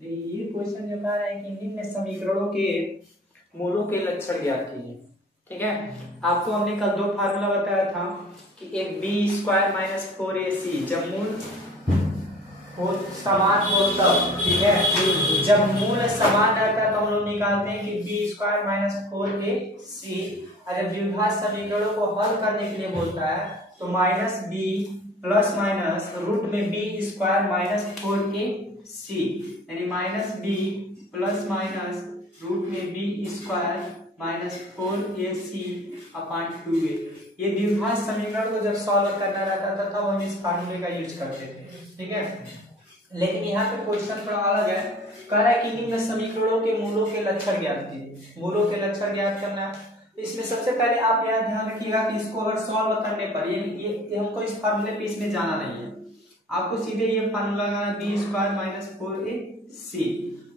ये क्वेश्चन जो कह रहे हैं कि निम्न समीकरणों के मूलों के लक्षण ज्ञात कीजिए। ठीक है, आपको हमने कल दो फार्मूला बताया था कि एक बी स्क्वायर माइनस 4ac जब मूल हो समान हो तब, ठीक है, जब मूल समान रहता है तो हम लोग निकालते हैं कि बी स्क्वायर माइनस 4ac। अगर द्विघात समीकरणों को हल करने के लिए बोलता है तो minus b plus minus root में बी स्क्वायर माइनस 4ac, यानी minus b plus minus root में b square minus 4ac upon 2a। ये द्विघात समीकरण को जब सॉल्व करना रहता था तब हम इस फार्मूले का यूज करते थे। ठीक है, लेकिन यहाँ पे क्वेश्चन थोड़ा अलग है, कह रहा है कि निम्न समीकरणों के मूलों के लक्षण ज्ञात कीजिए। मूलों के लक्षण ज्ञात करना है, इसमें सबसे पहले आप यहाँ ध्यान रखिएगा कि इसको अगर सॉल्व करने पर ये हमको इस फार्मूले पे इसमें जाना नहीं है, आपको सीधे ये फार्मूला लगाना बी स्क्वायर माइनस 4ac।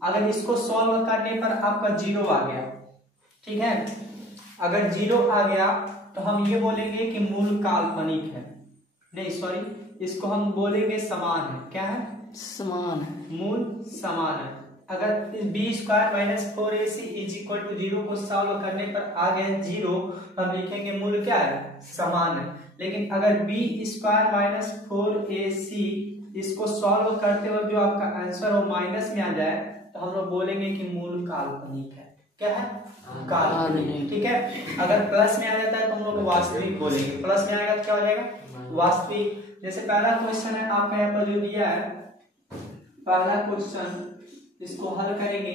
अगर इसको सॉल्व करने पर आपका जीरो आ गया, ठीक है, अगर जीरो आ गया तो हम ये बोलेंगे कि मूल काल्पनिक है, नहीं सॉरी, इसको हम बोलेंगे समान है। क्या है? समान है, मूल समान है। अगर B square minus 4ac is equal to zero को सॉल्व करने पर आ गया जीरो, हम लिखेंगे मूल क्या है? समान है। लेकिन अगर बी स्क्वायर माइनस 4ac इसको सॉल्व करते वक्त जो आपका आंसर हो माइनस में आ जाए तो हम लोग बोलेंगे कि मूल काल्पनिक है। क्या है? काल्पनिक। ठीक है, अगर प्लस में आ जाता है तो हम लोग वास्तविक बोलेंगे। प्लस में आएगा तो क्या हो जाएगा? वास्तविक। जैसे पहला क्वेश्चन है आपका यहाँ पर जो दिया है, पहला क्वेश्चन इसको हल करेंगे।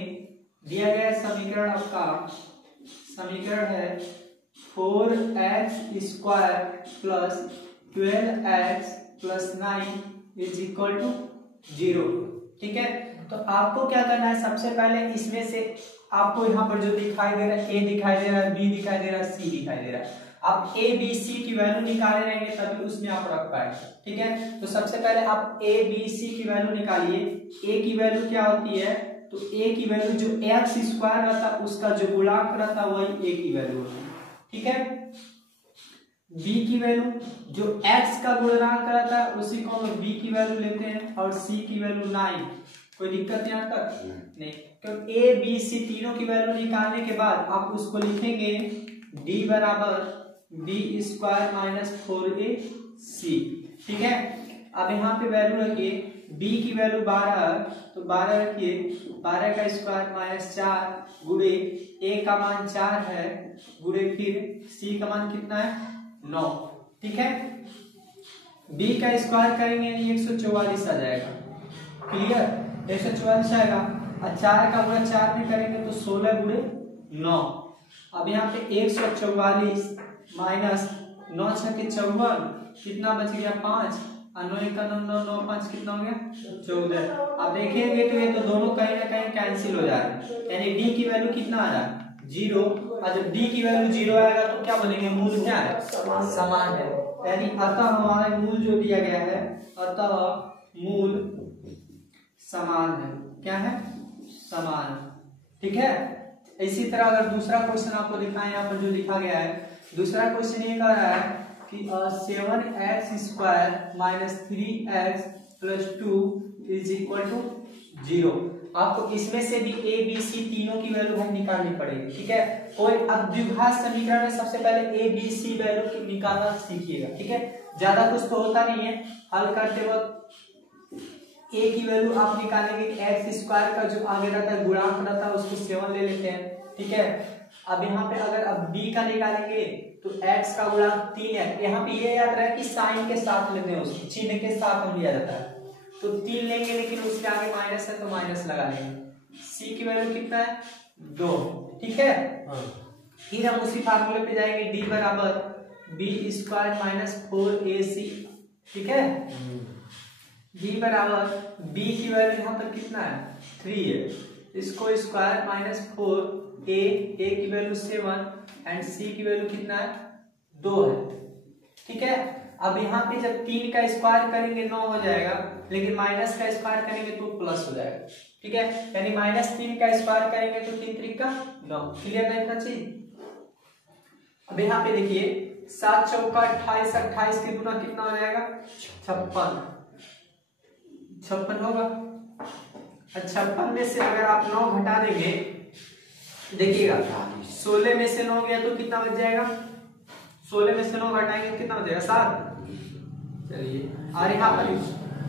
दिया गया समीकरण आपका समीकरण है 4x square plus 12x plus 9 is equal to 0। ठीक है, तो आपको क्या करना है, सबसे पहले इसमें से आपको यहाँ पर जो दिखाई दे रहा है a दिखाई दे रहा है, b दिखाई दे रहा है, c दिखाई दे रहा है, आप a b c की वैल्यू निकाले रहेंगे तभी उसमें आप रख पाएंगे। ठीक है, तो सबसे पहले आप a b c की वैल्यू निकालिए। a की वैल्यू क्या होती है, तो a की वैल्यू जो x स्क्वायर रहता है उसका जो गुणांक रहता है वही a की वैल्यू होती है। ठीक है, b की वैल्यू जो x का गुणांक रहता है उसी को हम b की वैल्यू लेते हैं और c की वैल्यू 9। कोई दिक्कत यहाँ तक नहीं, क्योंकि a b c तीनों की वैल्यू निकालने के बाद आप उसको लिखेंगे d बराबर बी स्क्वायर माइनस 4ac। ठीक है, अब यहाँ पे वैल्यू रखिए, b की वैल्यू 12 तो 12 रखिए, 12 का स्क्वायर माइनस 4 गुणे a का मान 4 है गुणे फिर c का मान कितना है 9। ठीक है, b का स्क्वायर करेंगे 144 आ जाएगा। क्लियर? 144 आएगा और 4 का गुणा 4 में करेंगे तो 16 गुणे 9। अब यहाँ पे 144 माइनस 9 6 के 54 कितना बच गया 5 और 9 का 9 9 9 5 कितना हो गया 14। अब देखेंगे तो ये तो दोनों कहीं ना कहीं कैंसिल हो जा रहे हैं, यानी d की वैल्यू कितना आ रहा है 0। और जब d की वैल्यू 0 आएगा तो क्या बोलेंगे, मूल क्या है? समान है। यानी अतः हमारा मूल जो दिया गया है, अतः मूल समान है। क्या है? समान। ठीक है, इसी तरह अगर दूसरा क्वेश्चन आपको दिखाएं, यहाँ पर जो लिखा गया है दूसरा क्वेश्चन ये कह रहा है कि 7x square minus 3x plus 2 is equal to 0। आपको इसमें से भी a b c तीनों की वैल्यू हम निकालनी पड़ेगी। ठीक है, कोई अब द्विघात समीकरण में सबसे पहले a b c वैल्यू निकालना सीखिएगा। ठीक है, ज्यादा कुछ तो होता नहीं है, हल करते वक्त a की वैल्यू आप निकालेंगे, x स्क्वायर का जो आगे रहता है गुणांक रहता है उसको 7 ले लेते हैं। ठीक है, अब यहाँ पे अगर अब b का निकालेंगे तो x का गुणांक 3 है। यहाँ पे ये याद रहे कि साइन के साथ लेते हैं, उसको चिन्ह के साथ हम लिया जाता है, तो 3 लेंगे लेकिन उसके आगे माइनस है तो माइनस लगा लेंगे। c की वैल्यू कितना है 2। ठीक है, फिर हम उसी फार्मूले पे जाएंगे, d बराबर बी स्क्वायर माइनस 4ac। ठीक है, d बराबर b की वैल्यू यहाँ पर कितना है 3 है, इसको स्क्वायर माइनस 4 a की वैल्यू 7 एंड c की वैल्यू कितना है 2 है। ठीक है, अब यहाँ पे जब 3 का स्क्वायर करेंगे 9 हो जाएगा, लेकिन माइनस का स्क्वायर करेंगे तो प्लस हो जाएगा। ठीक है, यानी माइनस 3 का स्क्वायर करेंगे तो 3 3 का 9। क्लियर ना इतना चीज? अब यहाँ पे देखिए 7 चौका 28, 28 के गुना कितना हो जाएगा 56 होगा। 56 में से अगर आप 9 घटा देंगे, देखिएगा 16 में से 9 गया तो कितना बच जाएगा, 16 में से 9 घटाएंगे तो कितना बचेगा 7। चलिए और यहाँ पर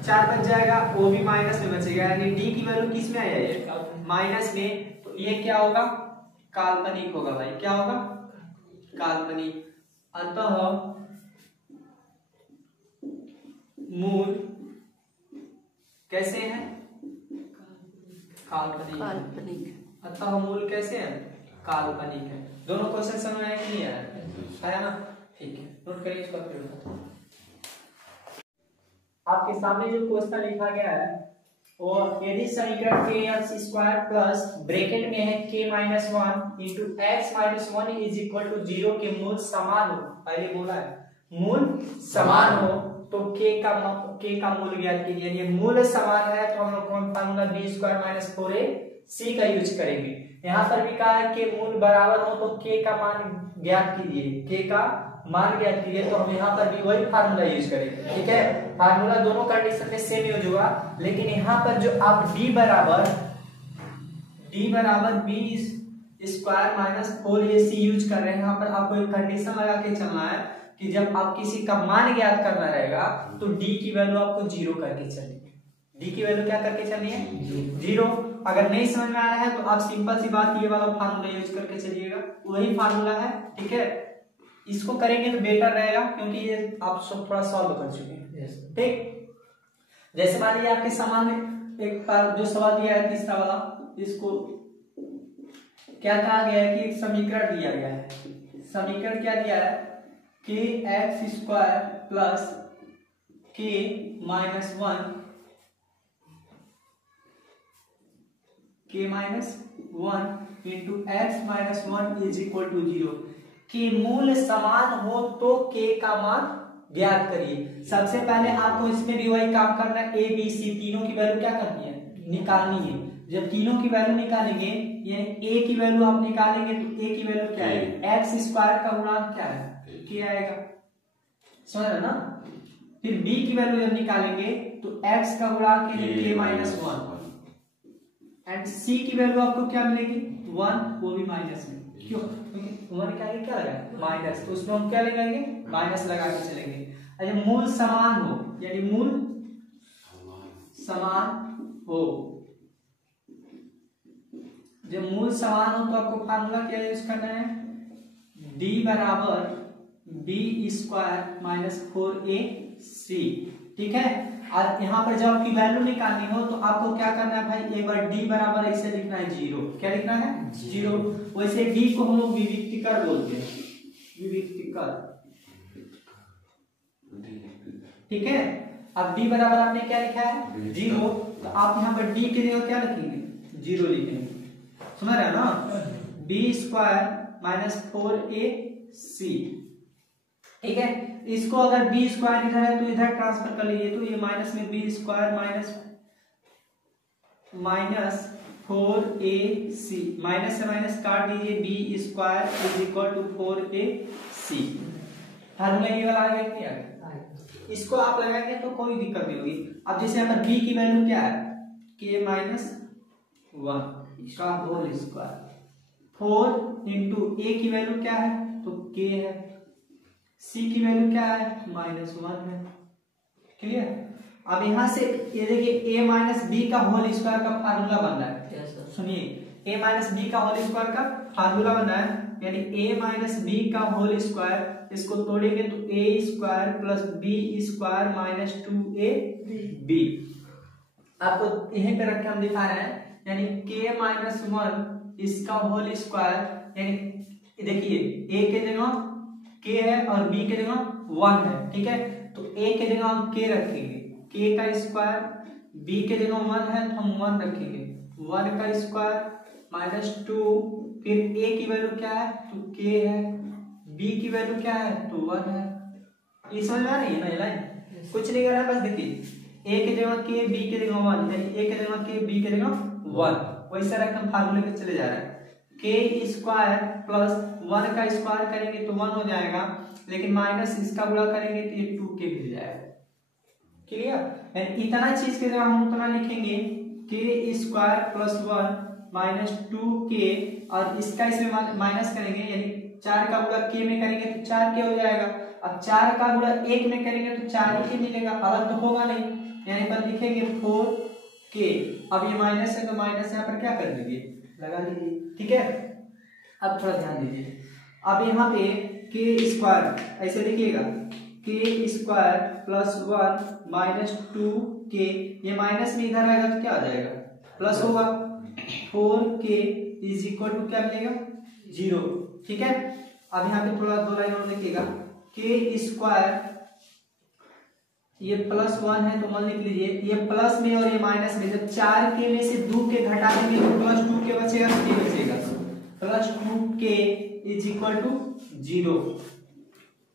4 बच जाएगा, वो भी माइनस में बचेगा, यानी डी की वैल्यू किस में आया, माइनस में। तो ये क्या होगा, काल्पनिक होगा भाई, क्या होगा, काल्पनिक। अतः मूल कैसे है, काल्पनिक। अतः मूल कैसे है, काल्पनिक है। दोनों क्वेश्चन समझ आए कि नहीं आया ना, ठीक है, नोट करिए इसको। फिर आपके सामने जो क्वेश्चन लिखा गया है वो यदि समीकरण kx² प्लस ब्रैकेट में है k-1 into x-1 is equal to 0 के मूल समान हो, पहले बोला है मूल समान हो तो k का मूल ज्ञात कीजिए। ये मूल समान है तो हम लोग कौन फार्मूला b² - 4ac का यूज करेंगे। यहाँ पर भी कहा है कि मूल बराबर हो तो k का मान ज्ञात कीजिए, k का मान ज्ञात कीजिए, तो हम यहाँ पर भी वही फार्मूला यूज करेंगे, ठीक है। फार्मूला दोनों कंडीशन में सेम यूज होगा, लेकिन यहाँ पर जो आप d बराबर b² - 4ac यूज कर रहे हैं, यहाँ पर आपको एक कंडीशन लगा के चलना है कि जब आप किसी का मान ज्ञात करना रहेगा तो d की वैल्यू आपको 0 करके चलनी है। d की वैल्यू क्या करके चलनी है, 0। अगर नहीं समझ में आ रहा है तो आप सिंपल सी बात ये वाला फार्मूला यूज करके चलिएगा, वही फार्मूला है, ठीक है। इसको करेंगे तो बेटर रहेगा क्योंकि ये आप सब थोड़ा सॉल्व कर चुके हैं, ठीक। जैसे मान लीजिए आपके सामने एक बार जो सवाल दिया है तीसरा वाला, इसको क्या कहा गया है कि एक समीकरण दिया गया है। समीकरण क्या दिया है, kx² plus k-1 into x-1 is equal to 0 के मूल समान हो तो k का मान ज्ञात करिए। सबसे पहले आपको इसमें भी वही काम करना है, a b c तीनों की वैल्यू क्या करनी है, निकालनी है। जब तीनों की वैल्यू निकालेंगे, यानी a की वैल्यू आप निकालेंगे तो a की वैल्यू क्या है, x² का गुणांक क्या है, k आएगा, समझ रहे ना। फिर b की वैल्यू जब निकालेंगे तो x का गुणांक k-1 एंड c की वैल्यू आपको क्या मिलेगी 1, वो भी माइनस में, क्यों, क्योंकि 1 के आगे क्या लगा माइनस, तो उसमें हम क्या लगाएंगे, माइनस लगा के चलेंगे। अच्छा मूल समान हो, यानी मूल समान हो, जब मूल समान हो तो आपको फार्मूला क्या यूज करना है, d बराबर b² - 4ac, ठीक है। और यहाँ पर जब आपकी वैल्यू निकालनी हो तो आपको क्या करना है भाई, एक बार d बराबर ऐसे लिखना है 0, क्या लिखना है 0। वैसे d को हम लोग विविक्तिकर बोलते हैं, विविक्तिकर, ठीक है। अब d बराबर आपने क्या लिखा है 0, तो आप यहाँ पर d के जगह क्या लिखेंगे 0 लिखेंगे, समझ रहे हो ना, b² - 4ac, ठीक है। इसको अगर b² इधर है तो इधर ट्रांसफर कर लीजिए, तो ये माइनस में b² - 4ac, माइनस से माइनस काट दीजिए, b² is equal to 4ac। Formula ये वाला आ गया कि नहीं, इसको आप लगाएंगे तो कोई दिक्कत नहीं होगी। अब जैसे यहाँ पर b की वैल्यू क्या है, k-1 इसका होल स्क्वायर, 4 इंटू a की वैल्यू क्या है तो k है, c की वैल्यू क्या है -1 है, क्लियर। अब यहां से ये देखिए a माइनस बी का होल स्क्वायर का फार्मूला बन रहा है, सुनिए a माइनस बी का होल स्क्वायर का फार्मूला बन रहा है, यानी a माइनस बी का होल स्क्वायर, इसको तोड़ेंगे तो a² plus b² minus 2ab। आपको यहीं पे रख के हम दिखा रहे हैं, यानी k-1 इसका होल स्क्वायर, यानी देखिए a के जगह k है और b के जगह 1 है, ठीक है। तो a के जगह हम k रखेंगे, k का स्क्वायर, b के जगह 1 है तो हम 1 रखेंगे, 1 का स्क्वायर माइनस 2, फिर a की वैल्यू क्या है तो k है, b की वैल्यू क्या है तो 1 है। ये समझ में आ रही है ना ये लाइन, कुछ नहीं करना, बस देखिए a के जगह k, b के जगह 1, यानी a के जगह k, b के जगह 1, वैसे रकम फार्मूले पे चले जा रहा है। k² प्लस 1 का स्क्वायर करेंगे तो 1 हो जाएगा, लेकिन माइनस इसका गुणा करेंगे तो ये 2k मिल जाएगा, क्लियर। इतना चीज के जगह हम उतना लिखेंगे के स्क्वायर प्लस 1 माइनस 2k, और इसका इसमें माइनस करेंगे यानी 4 का गुणा k में करेंगे तो 4k हो जाएगा। अब 4 का गुणा 1 में करेंगे तो 4k मिलेगा, अलग तो होगा नहीं, यानी पर लिखेंगे 4k। अब ये माइनस है तो माइनस यहाँ पर क्या कर दीजिए, लगा लीजिए, ठीक है। अब थोड़ा ध्यान दीजिए, अब यहाँ पे के स्क्वायर ऐसे लिखिएगा, के स्क्वायर प्लस 1 माइनस 2k, ये माइनस में इधर आएगा तो क्या आ जाएगा, प्लस होगा। 4k इज इक्वल टू क्या मिलेगा, 0, ठीक है। अब यहाँ पे थोड़ा 2 लाइन और लिखिएगा, के स्क्वायर ये प्लस 1 है तो मान लिख लीजिए, ये प्लस में और ये माइनस में, जब 4k में से 2k घटा देंगे तो प्लस 2k बचेगा, k बचेगा, plus 2k is equal to 0,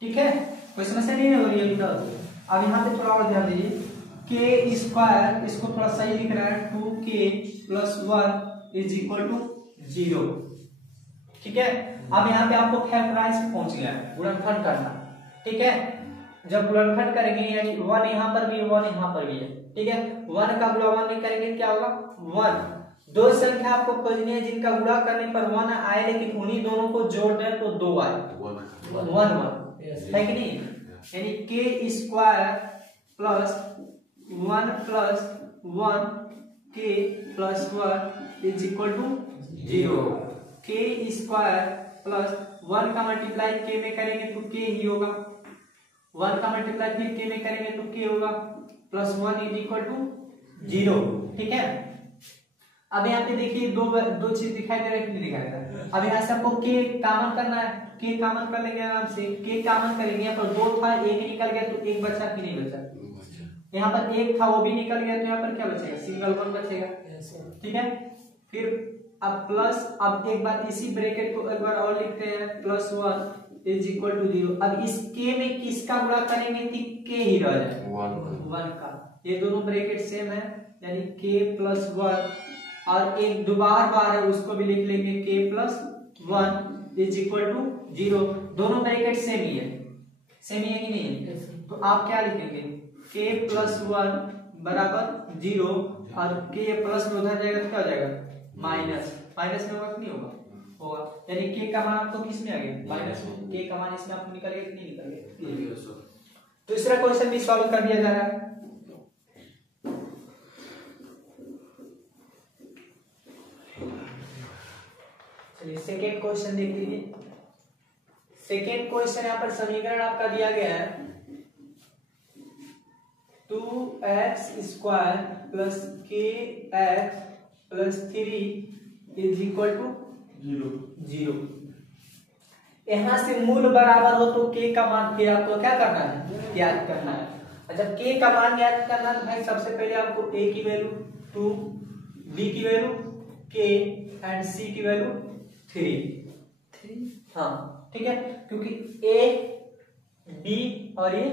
ठीक है। कोई समस्या नहीं हो रही है बेटा। अब यहाँ पे थोड़ा और ध्यान दीजिए, के स्क्वायर इसको थोड़ा सही लिख रहा है, 2k plus 1 is equal to 0, ठीक है। अब यहाँ पे आपको फैक्टराइज पहुंच गया है, गुणनखंड करना, ठीक है। जब गुणनखंड करेंगे यानी 1 यहाँ पर भी 1 यहाँ पर भी है, ठीक है। 1 का गुणा 1 में करेंगे क्या होगा, 1। दो संख्या आपको खोजनी है जिनका गुणा करने पर 1 आए, लेकिन उन्हीं दोनों को जोड़ दें तो 2 आए, 1 है कि नहीं। यानी के स्क्वायर प्लस 1 प्लस 1 के प्लस 1 इज इक्वल टू 0। के स्क्वायर प्लस 1 का मल्टीप्लाई के में करेंगे तो के ही होगा, 1 का मल्टीप्लाई फिर के में करेंगे तो के होगा, प्लस 1 इज इक्वल टू 0, ठीक है। अब यहाँ पे देखिए दो चीज दिखाई दे रहा है कि नहीं दिखाई दे रहा। अब यहाँ से आपको के कॉमन करना है, के कॉमन कर लेंगे आराम से, के कॉमन करेंगे, यहाँ पर 2 था 1 निकल गया तो 1 बचा कि नहीं बचा, यहाँ पर 1 था वो भी निकल गया तो यहाँ पर क्या बचेगा, सिंगल 1 बचेगा, ठीक है। फिर अब प्लस, अब एक बार इसी ब्रैकेट को एक बार और लिखते हैं, प्लस 1 इज इक्वल टू 0। अब इस के में किसका गुणा करेंगे तो के ही रह जाए, 1 का। ये दोनों ब्रैकेट सेम है, यानी के प्लस 1, और एक दोबार बार है उसको भी लिख लेंगे, के प्लस 1 इज इक्वल टू 0। दोनों ब्रैकेट सेम ही है, सेम ही है कि नहीं है। तो आप क्या लिखेंगे, के प्लस 1 बराबर 0, और के प्लस में उधर जाएगा तो क्या हो जाएगा, माइनस, माइनस में होगा कि नहीं होगा, यानी के का मान आपको किस में आ गया, माइनस में। के का मान इसमें आपको निकल गया कि नहीं निकल गया। दूसरा क्वेश्चन भी सॉल्व कर दिया जा रहा है। चलिए सेकेंड क्वेश्चन देख लीजिए। सेकेंड क्वेश्चन यहाँ पर समीकरण आपका दिया गया है, 2x स्क्वायर प्लस के x plus 3 is equal to 0। यहां से मूल बराबर हो तो के का मान फिर आपको क्या करना है, ज्ञात करना है। जब के का मान ज्ञात करना है तो भाई सबसे पहले आपको a की वैल्यू 2, b की वैल्यू k एंड c की वैल्यू 3, हाँ ठीक है, क्योंकि a b और ये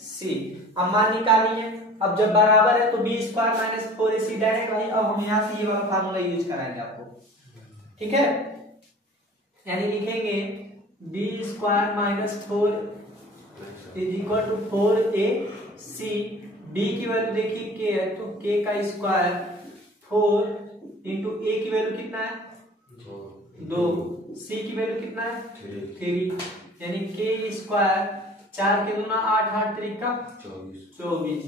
c। अब मान निकालिए, अब जब बराबर है तो B square minus 4ac direct भाई। अब हम यहाँ से ये वाला फार्मूला यूज कराएंगे आपको, ठीक है। यानी लिखेंगे b square minus 4 is equal to 4ac। B की वैल्यू देखिए के है तो के का स्क्वायर 4 इंटू ए की वैल्यू कितना है 2, सी की वैल्यू कितना है 3, यानी के स्क्वायर 4 के दूना 8, 8 3 का 24।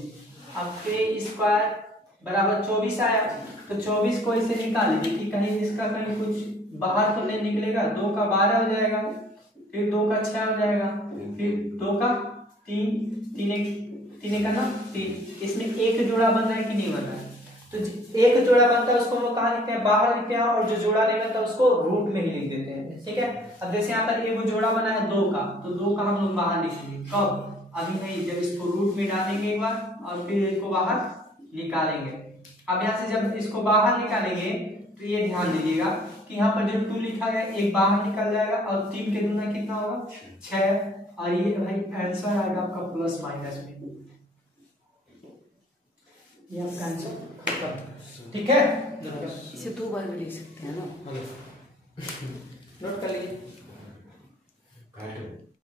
अब के स्क्वायर बराबर 24 आया तो 24 को इसे निकाल लीजिए कि कहीं इसका कहीं कुछ बाहर तो नहीं निकलेगा। 2 का 12 हो जाएगा, फिर 2 का 6 हो जाएगा, फिर 2 का 3, 3 का ना 3। इसमें एक जोड़ा बन रहा है कि नहीं बन रहा है, तो एक जोड़ा बनता है उसको हम लोग कहाँ लिखते हैं, बाहर लिखते हैं, और जो जोड़ा नहीं बनता उसको रूट में ही लिख देते हैं, ठीक है। अब जैसे यहाँ पर एक जोड़ा बना है 2 का, तो 2 का हम लोग बाहर लिखेंगे, कब, अभी नहीं, जब इसको रूट में डालेंगे एक बार और फिर इसको बाहर निकालेंगे। अब यहाँ से जब इसको बाहर निकालेंगे तो ये ध्यान दीजिएगा कि यहाँ पर जो 2 लिखा गया एक बाहर निकल जाएगा, और 3 के दूना कितना होगा 6, और ये भाई आंसर आएगा आपका प्लस माइनस में, ये आपका आंसर, ठीक है। इसे 2 बार भी लिख सकते हैं ना, नोट कर लीजिए।